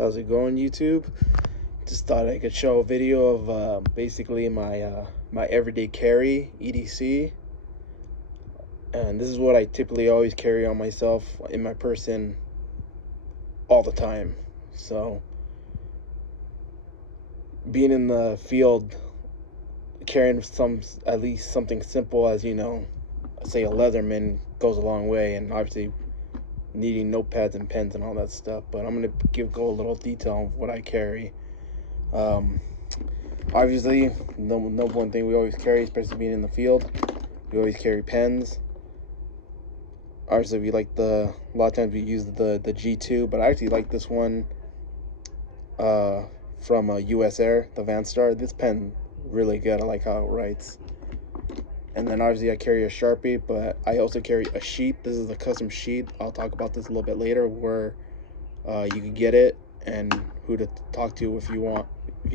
How's it going, YouTube? Just thought I could show a video of basically my everyday carry, EDC. And this is what I typically always carry on myself in my person all the time. So being in the field, carrying at least something simple as, say a Leatherman goes a long way, and obviously needing notepads and pens and all that stuff. But I'm going to go a little detail on what I carry. Obviously, the number one thing we always carry, especially being in the field, we always carry pens. Obviously, a lot of times we use the G2, but I actually like this one from US Air, the Vanstar. This pen, really good. I like how it writes. And then obviously I carry a Sharpie, but I also carry a sheet. This is a custom sheet. I'll talk about this a little bit later, where you can get it and who to talk to if you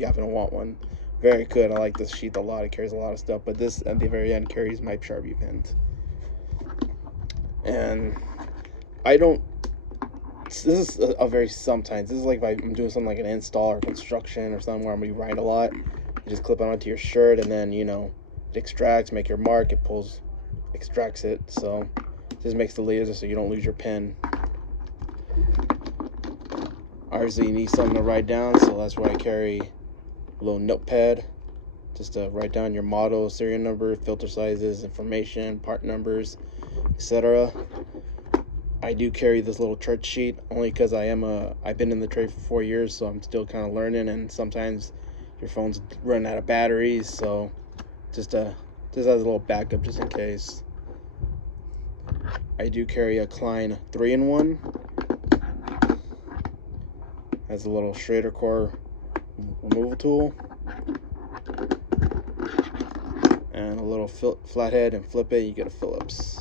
happen to want one. Very good. I like this sheet a lot. It carries a lot of stuff. But this, at the very end, carries my Sharpie pens. And this is a very sometimes. This is like if I'm doing something like an install or construction or something where I'm going to be writing a lot. You just clip it onto your shirt, and then, it extracts, make your mark, it extracts it. So it just makes the laser so you don't lose your pen. Obviously, you need something to write down, so that's why I carry a little notepad, just to write down your model, serial number, filter sizes, information, part numbers, etc. I do carry this little chart sheet only because I've been in the trade for 4 years, so I'm still kind of learning, and sometimes your phone's running out of batteries, so just as a little backup just in case. I do carry a Klein 3-in-1. Has a little Schrader core removal tool and a little flathead, and flip it, you get a Phillips.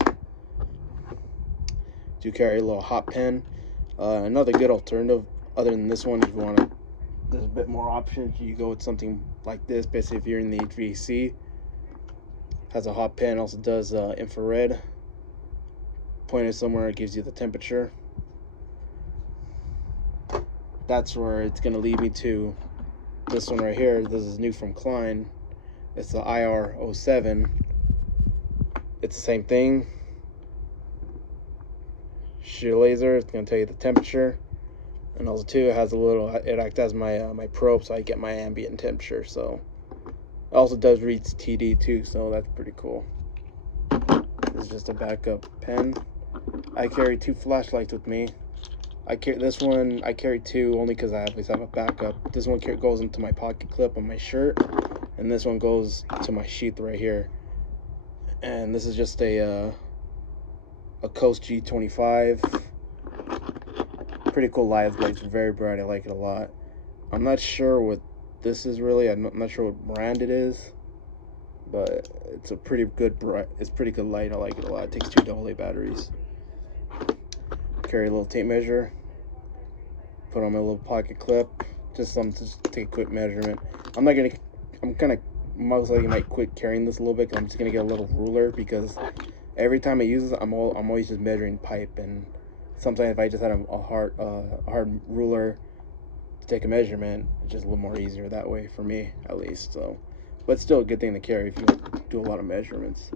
Do carry a little hot pen. Another good alternative other than this one, if you want to, there's a bit more options. You go with something like this. Basically, if you're in the HVAC, has a hot pen, also does infrared. Point it somewhere, it gives you the temperature. That's where it's going to lead me to this one right here. This is new from Klein. It's the IR07. It's the same thing. Shear laser. It's going to tell you the temperature. And also too, it acts as my probe, so I get my ambient temperature. So it also does read TD too, so that's pretty cool. This is just a backup pen. I carry 2 flashlights with me. I carry 2 only because I always have a backup. This one goes into my pocket clip on my shirt, and this one goes to my sheath right here. And this is just a Coast G25. Pretty cool light. It's very bright. I like it a lot. I'm not sure what this is really. I'm not sure what brand it is, but it's a pretty good light. I like it a lot. It takes 2 AA batteries. Carry a little tape measure. Put on my little pocket clip. Just something to take a quick measurement. I'm kind of most likely might quit carrying this a little bit, because I'm just gonna get a little ruler, because every time I use this, I'm always just measuring pipe, and sometimes if I just had a hard ruler to take a measurement, it's just a little more easier that way for me, at least. So, but still a good thing to carry if you do a lot of measurements.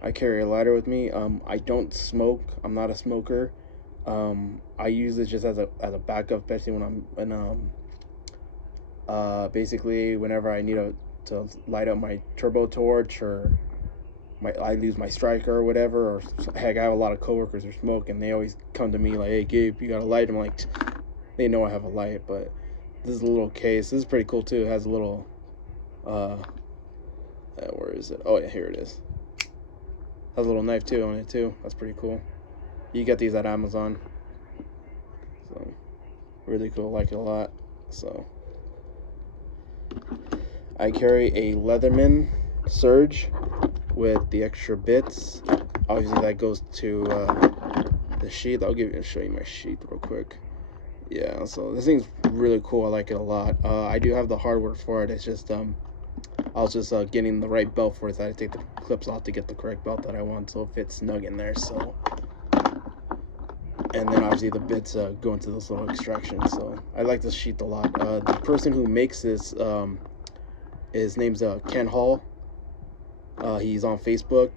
I carry a lighter with me. I don't smoke. I'm not a smoker. I use it just as a backup, especially when basically whenever I need to light up my turbo torch, or I lose my striker or whatever, or heck, I have a lot of coworkers who smoke, and they always come to me like, "Hey Gabe, you got a light?" I'm like, they know I have a light. But this is a little case. This is pretty cool too. It has a little where is it? Oh yeah, here it is. Has a little knife too on it too. That's pretty cool. You get these at Amazon. So really cool. Like it a lot. So I carry a Leatherman Surge with the extra bits. Obviously that goes to the sheath. I'll show you my sheath real quick. Yeah, so this thing's really cool. I like it a lot. I do have the hardware for it. It's just I was just getting the right belt for it, so I had to take the clips off to get the correct belt that I want, so it fits snug in there. So and then obviously the bits go into this little extraction. So I like this sheath a lot. The person who makes this, his name's Ken Hall. He's on Facebook.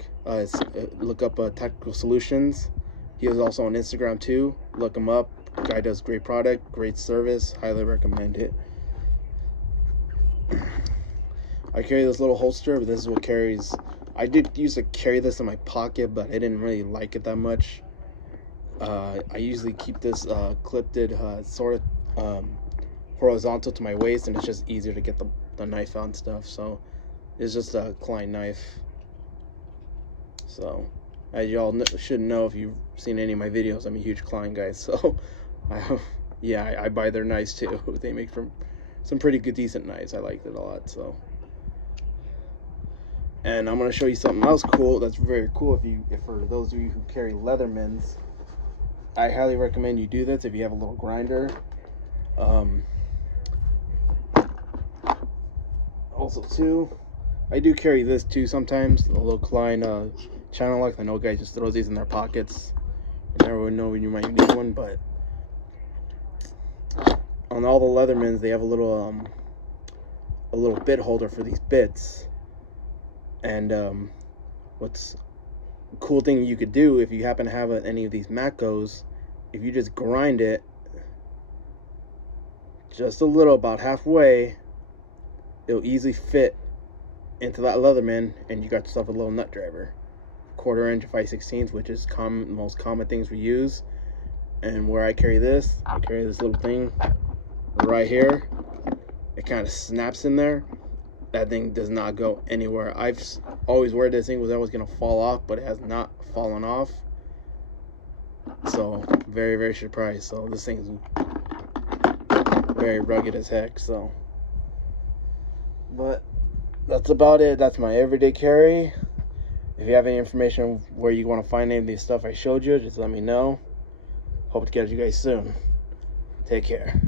Look up Technical Solutions. He is also on Instagram too. Look him up. Guy does great product, great service. Highly recommend it. I carry this little holster, but this is what carries. I did used to carry this in my pocket, but I didn't really like it that much. I usually keep this clipped sort of horizontal to my waist, and it's just easier to get the knife out and stuff. So it's just a Klein knife. So as y'all should know if you've seen any of my videos, I'm a huge Klein guy. So I buy their knives too. They make some pretty good, decent knives. I like it a lot. So, and I'm gonna show you something else cool. That's very cool. If for those of you who carry Leathermans, I highly recommend you do this if you have a little grinder. Also too, I do carry this too sometimes, a little Klein channel lock. I know guys just throw these in their pockets. You never know when you might need one, but on all the Leathermans they have a little bit holder for these bits. And what's a cool thing you could do if you happen to have any of these Macos, if you just grind it just a little, about halfway, it'll easily fit into that Leatherman, and you got yourself a little nut driver. 1/4 inch 5/16, which is the most common things we use. And where I carry this little thing right here. It kind of snaps in there. That thing does not go anywhere. I've always worried this thing was always gonna fall off, but it has not fallen off. So very, very surprised. So this thing is very rugged as heck. So, but that's about it. That's my everyday carry. If you have any information where you want to find any of these stuff I showed you, just let me know. Hope to catch you guys soon. Take care.